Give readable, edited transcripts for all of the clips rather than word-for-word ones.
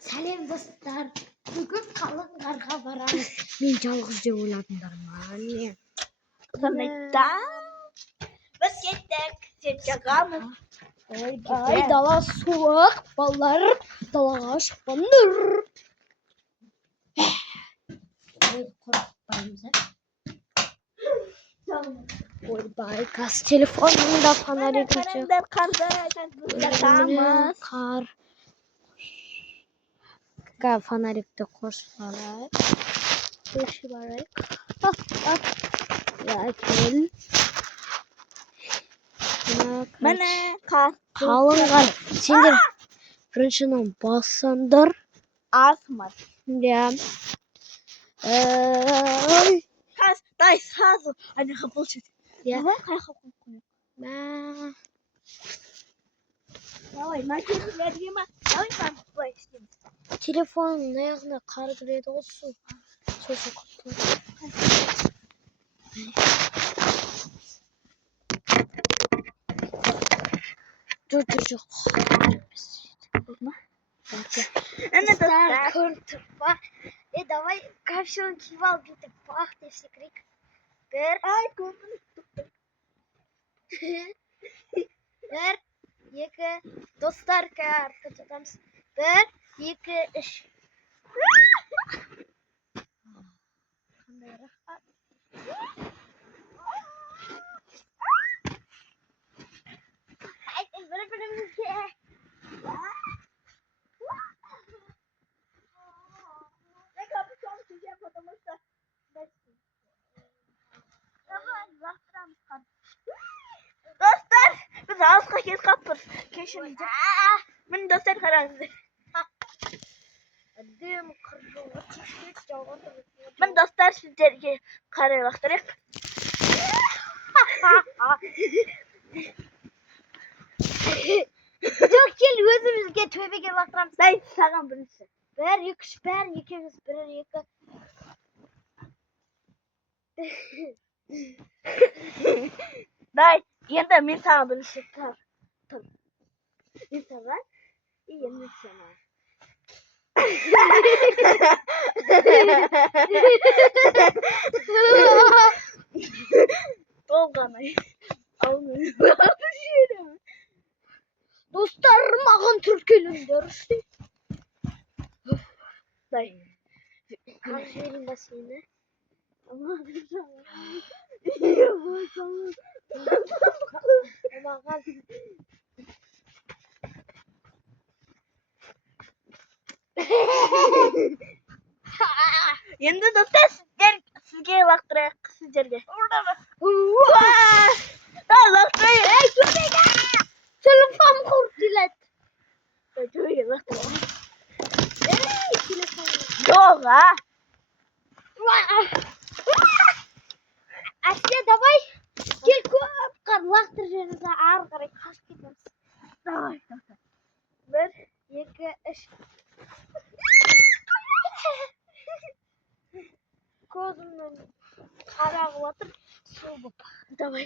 Сәлем достар. Бүгін қалың қарға барамыз. Мен жалғыз деп ойладыңдар ма? Не? Құрметті. Біз кеттік. Деп жағамыз. Ай, дала суық. Балалар далаға шықпаңдар. Қорқытпаймыз, ойбай, газ телефонында фонарик Қараңдар қарды. қар. Фонарикті қосып барайық. Я кел. Міне қар. Қалың қар. Сендер біріншінің бассаңдар. Асмар. Да. Дай сразу. Они получат. Давай, Давай, макеттерге давай там былай істейміз. телефонның аяғына қар кіреді ғой су. Сосын құтылады. Жоқ. Әне достар. Көрініп тұр ба? Давай капюшон киіп ал бүйтіп бақ деп секірейік. Бір, екі, достар кәрті тұтамыз. Бір, екі, үш. Қандай рахат. Бір-бірімізге. Я капюшон кием, потому что достар, біз алысқа кетіп қалыппыз. Кешіріңіздер. Міне достар, қараңыздар. Әдем қыржуға тешкет жауға тұрып. Міне достар, сіздерге қарай лақтырайық. Жоқ, кел өзімізге төбеге лақтырамыз. Дай саған бірінші. Бір, екі, үш, бәрі екеуміз. Бір, екі. Дай, енді мен саған бірінші. Тұр. Мен саған. Енді саған. Толғанай. Достар, маған түркеліңдер. Дай. Қар жіберейін ба сені? Маған. Енді достар, сізге лақтырайық, сіздерге. Дай, лақтырайық. Ей, төбеге! Телефон құртылады. Төбеге лақтырайық. Ей, телефон. Жоқ, Әсте, давай. Кел көп қар лақтыр жерімізді ары қарай қашып кетеміз. Давай. Бір, екі, үш. Көзімнен қарағып отыр. Су болып. Давай.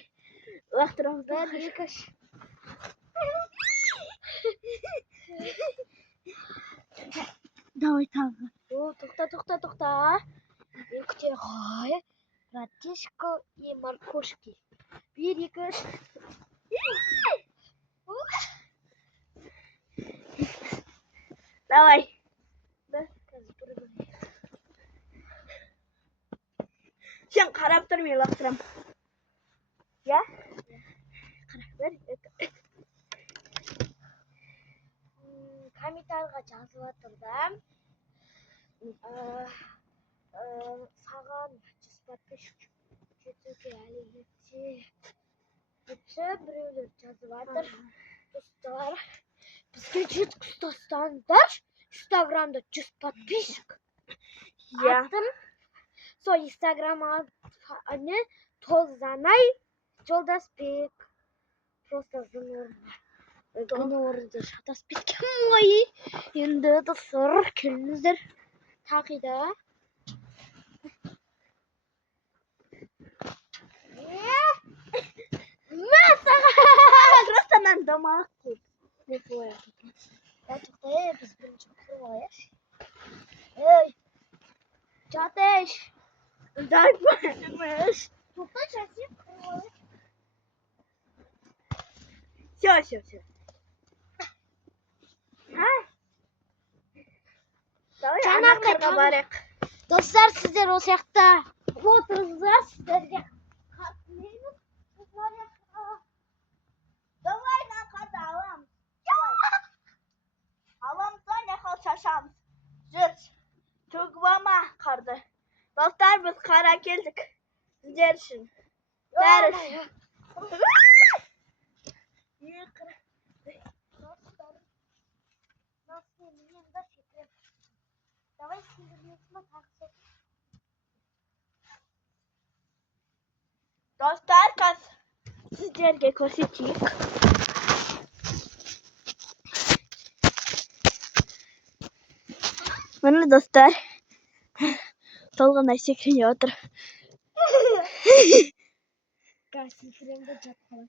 Лақтырамыз. Бір, екі, үш. Давай тағы. Тоқта. Мен күте ғой. Братишко и моркошки. Bir, iki, üç. Давай. Sen қарап тұр, мен лақтырам. Я? Қарап бер. Комментарийға жазып жатыр да. Саған 100 подписчик жетуге әлі ерте. Біреулер жазып жатыр. Достар, бізге жеткізсеңдер, Инстаграмда 100 подписчик. Атым. Сол Инстаграм аты Толзанай Жолдасбек. Просто орында шатасып кеткен ғой. Енді достар, келіңіздер. Тақида. Просто нам домалақ көп. Тоқтай, біз бірінші құрып алайық. Dartmış. Topla çarşı. Все. Давай Canım ана benim. қырға барайық. Dostlar sizler o yakta otururlar sizlerge. Давай на қарды аламыз. Аламыз да не қыл шашамыз. Жүр. Төгбама қарды. Достар біз қара келдік. Сіздер үшін. Бәрі үшін. Давай синдирмесine taksit. Dostlar қыз сіздерге көрсетейік. Міне достар. Толғанай секіріп отыр. Gelsin kremde çatkalım.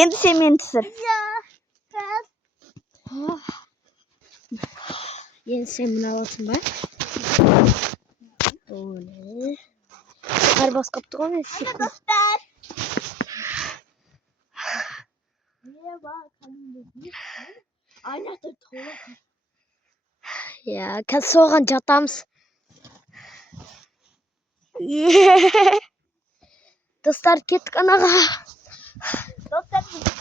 Енді сен мені түсір. Yeni semin havasın var. Öyle. Arbas kaptık ama Міне достар. Merhaba kanım. Aynadır толы. Ya kız soğan çatamız. Dostlar kettik anağa. Достар